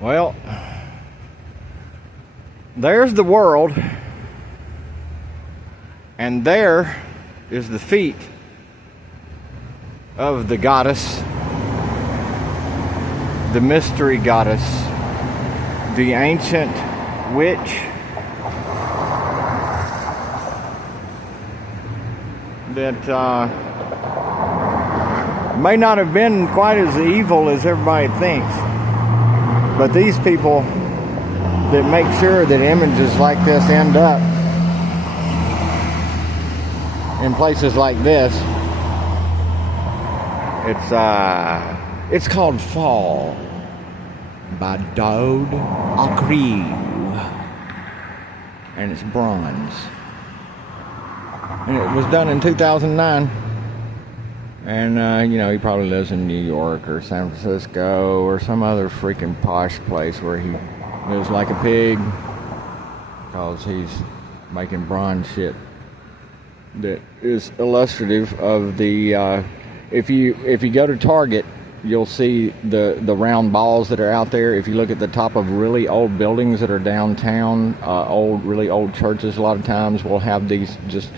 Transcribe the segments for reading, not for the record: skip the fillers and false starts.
Well, there's the world, and there is the feet of the goddess, the mystery goddess, the ancient witch that may not have been quite as evil as everybody thinks. But these people that make sure that images like this end up in places like this, it's called Fall by Daud Akriu, and it's bronze, and it was done in 2009. And, he probably lives in New York or San Francisco or some other freaking posh place where he lives like a pig because he's making bronze shit that is illustrative of the, if you go to Target, you'll see the round balls that are out there. If you look at the top of really old buildings that are downtown, really old churches, a lot of times will have these just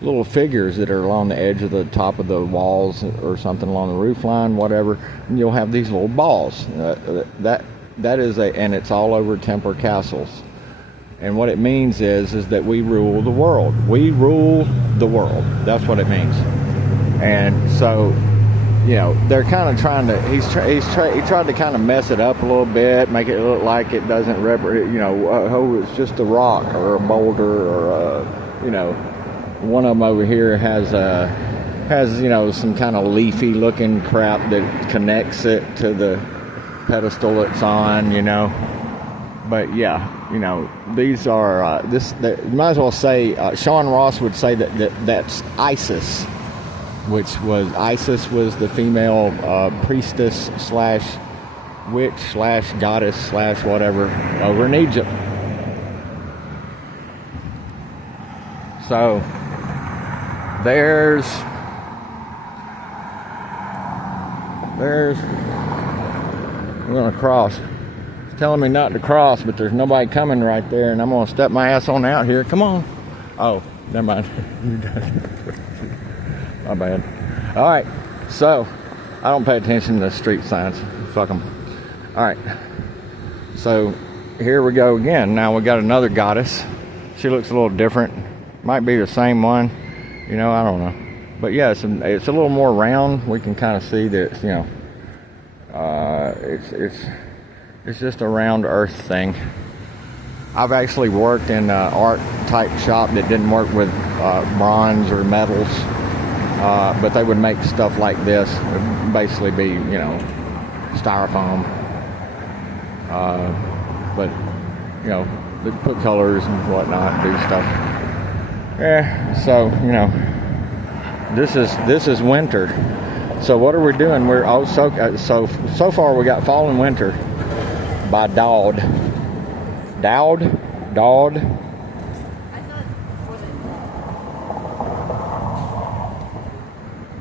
little figures that are along the edge of the top of the walls or something along the roof line, whatever, and you'll have these little balls. That is and it's all over temple castles. And what it means is that we rule the world. We rule the world. That's what it means. And so, they're kind of trying to. He tried to kind of mess it up a little bit, make it look like it doesn't represent. It's just a rock or a boulder or one of them over here has some kind of leafy looking crap that connects it to the pedestal it's on, But yeah, these are you might as well say Sean Ross would say that's Isis, Isis was the female priestess / witch / goddess / whatever over in Egypt. So there's I'm gonna cross. It's telling me not to cross, but there's nobody coming right there, and I'm gonna step my ass on out here. Come on. Oh, never mind. My bad. All right, so I don't pay attention to street signs. Fuck them. All right, so here we go again. Now we got another goddess. She looks a little different. Might be the same one. I don't know. But yeah, it's a little more round. We can kind of see that it's just a round earth thing. I've actually worked in an art type shop that didn't work with bronze or metals, but they would make stuff like this. It would basically be styrofoam, but they put colors and whatnot, do stuff. Yeah, so this is winter. So what are we doing? We're so far we got fall and winter by Daud.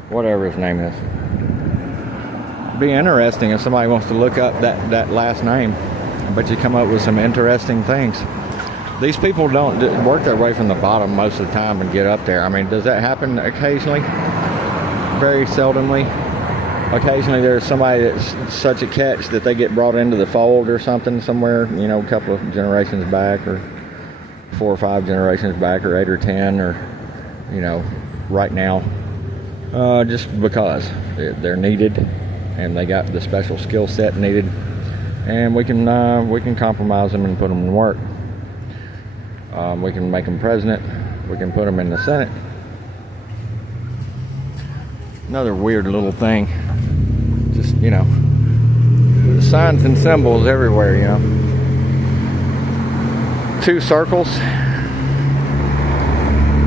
Whatever his name is. It'd be interesting if somebody wants to look up that last name. I bet you come up with some interesting things. These people don't work their way from the bottom most of the time and get up there. I mean, does that happen occasionally? Very seldomly. Occasionally there's somebody that's such a catch that they get brought into the fold or something somewhere, a couple of generations back, or 4 or 5 generations back, or 8 or 10, or, right now. Just because they're needed and they got the special skill set needed, and we can compromise them and put them to work. We can make them president. We can put them in the Senate. Another weird little thing. Just, signs and symbols everywhere, 2 circles.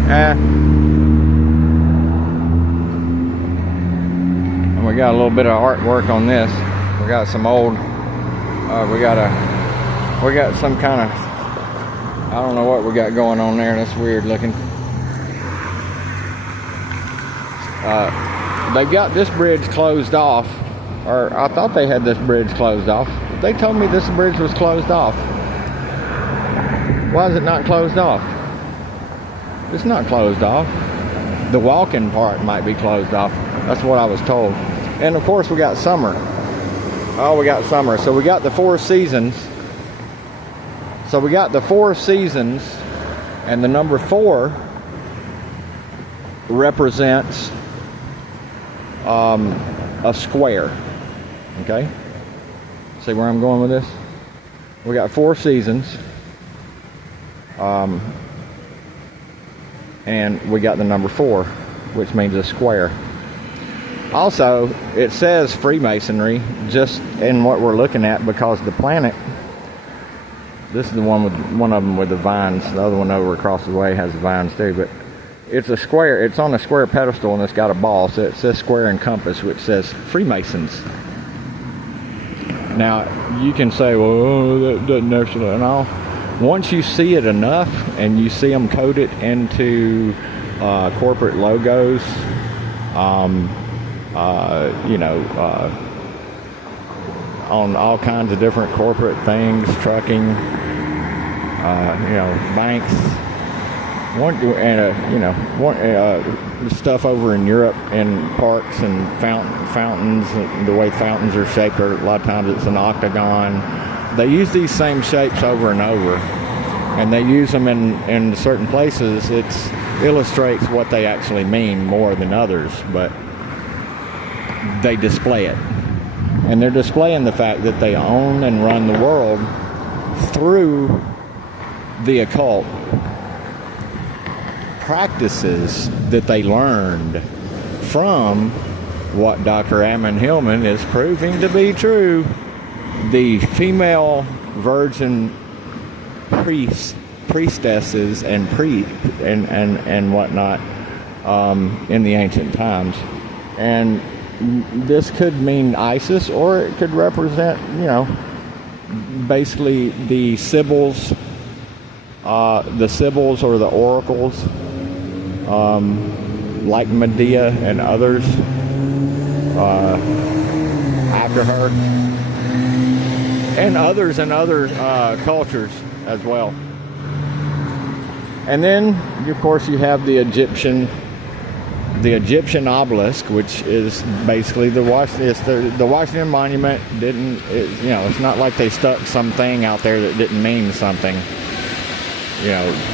And we got a little bit of artwork on this. We got some old, we got some kind of, I don't know what we got going on there. That's weird looking. They've got this bridge closed off, or I thought they had this bridge closed off. They told me this bridge was closed off. Why is it not closed off? It's not closed off. The walking part might be closed off. That's what I was told. And of course we got summer. Oh, we got summer. So we got the 4 seasons. And the number 4 represents a square. Okay? See where I'm going with this? We got 4 seasons. And we got the number 4, which means a square. Also, it says Freemasonry just in what we're looking at, because the planet, this is the one with one of them with the vines. The other one over across the way has the vines too, but it's a square. It's on a square pedestal and it's got a ball, so it says square and compass, which says Freemasons. Now you can say, well, that doesn't actually, and all. Once you see it enough and you see them coded into corporate logos, on all kinds of different corporate things, trucking, banks, stuff over in Europe in parks and fountains. The way fountains are shaped, a lot of times it's an octagon. They use these same shapes over and over, and they use them in certain places. It illustrates what they actually mean more than others, but they display it. And they're displaying the fact that they own and run the world through the occult practices that they learned from what Dr. Ammon Hillman is proving to be true. The female virgin priestesses and whatnot in the ancient times. And this could mean Isis, or it could represent, basically the Sibyls or the oracles, like Medea and others after her, and others in other cultures as well. And then, of course, you have the Egyptian obelisk, which is basically the Washington Monument. It's not like they stuck something out there that didn't mean something,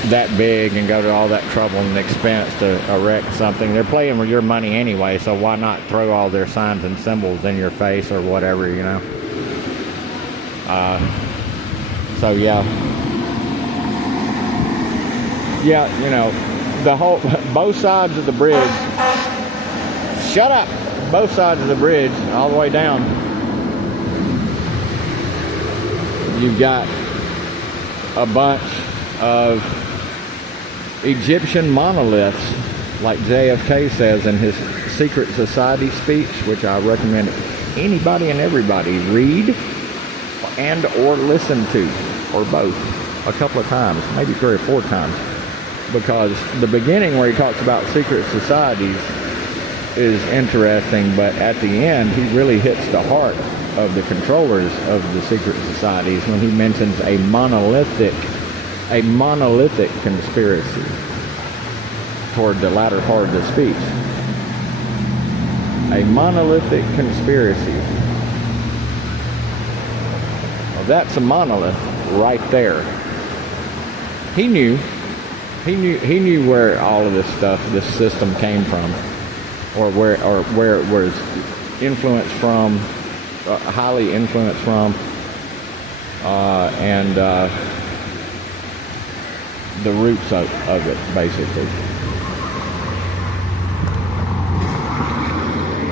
that big, and go to all that trouble and expense to erect something. They're playing with your money anyway, so why not throw all their signs and symbols in your face or whatever, So both sides of the bridge. Shut up! Both sides of the bridge, all the way down, you've got a bunch of Egyptian monoliths, like JFK says in his Secret Society speech, which I recommend anybody and everybody read and or listen to, or both, a couple of times, maybe 3 or 4 times. Because the beginning where he talks about secret societies is interesting, but at the end he really hits the heart of the controllers of the secret societies when he mentions a monolithic conspiracy toward the latter part of the speech. A monolithic conspiracy. Well, that's a monolith right there. He knew where all of this stuff, this system came from, or where it was influenced from, highly influenced from, and the roots of it, basically.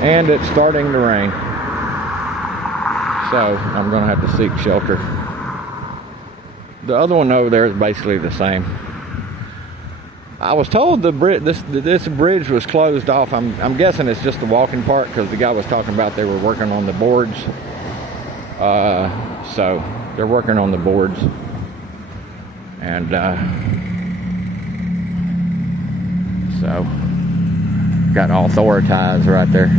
And it's starting to rain, so I'm going to have to seek shelter. The other one over there is basically the same. I was told this bridge was closed off. I'm guessing it's just the walking part, because the guy was talking about they were working on the boards. So they're working on the boards, and so got all Thor ties right there.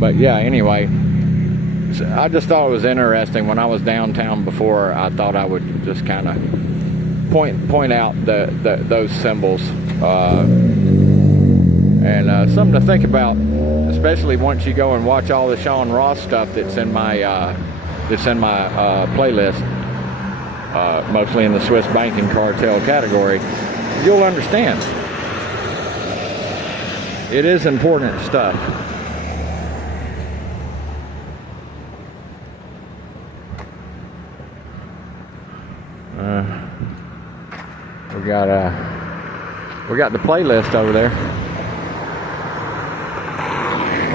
But yeah, anyway, so I just thought it was interesting. When I was downtown before, I thought I would just kind of point out those symbols, and something to think about, especially once you go and watch all the Sean Ross stuff that's in my playlist, mostly in the Swiss banking cartel category. You'll understand. It is important stuff. We got the playlist over there.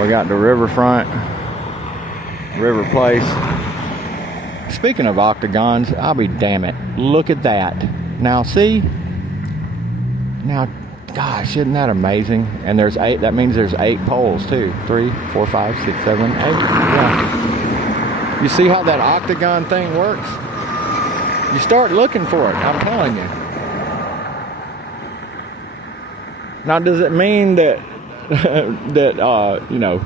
We got the Riverfront, River Place. Speaking of octagons, I'll be damn it. Look at that. Now see? Now, gosh, isn't that amazing? And there's 8, that means there's 8 poles too. 3, 4, 5, 6, 7, 8. Yeah. You see how that octagon thing works? You start looking for it, I'm telling you. Now, does it mean that you know,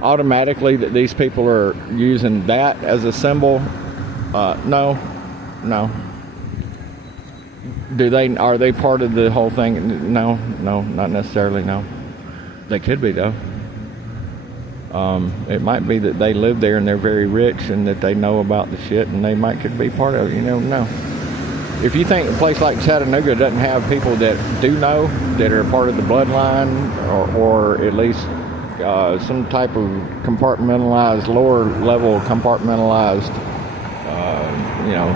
automatically that these people are using that as a symbol? No. Are they part of the whole thing? No, not necessarily. No, they could be though. It might be that they live there and they're very rich and that they know about the shit and they could be part of it. You never know. If you think a place like Chattanooga doesn't have people that do know, that are part of the bloodline, or at least some type of compartmentalized, lower level compartmentalized, you know,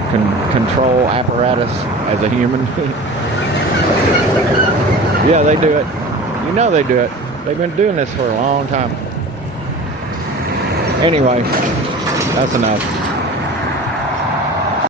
control apparatus as a human. Yeah, they do it. You know they do it. They've been doing this for a long time. Anyway, that's enough.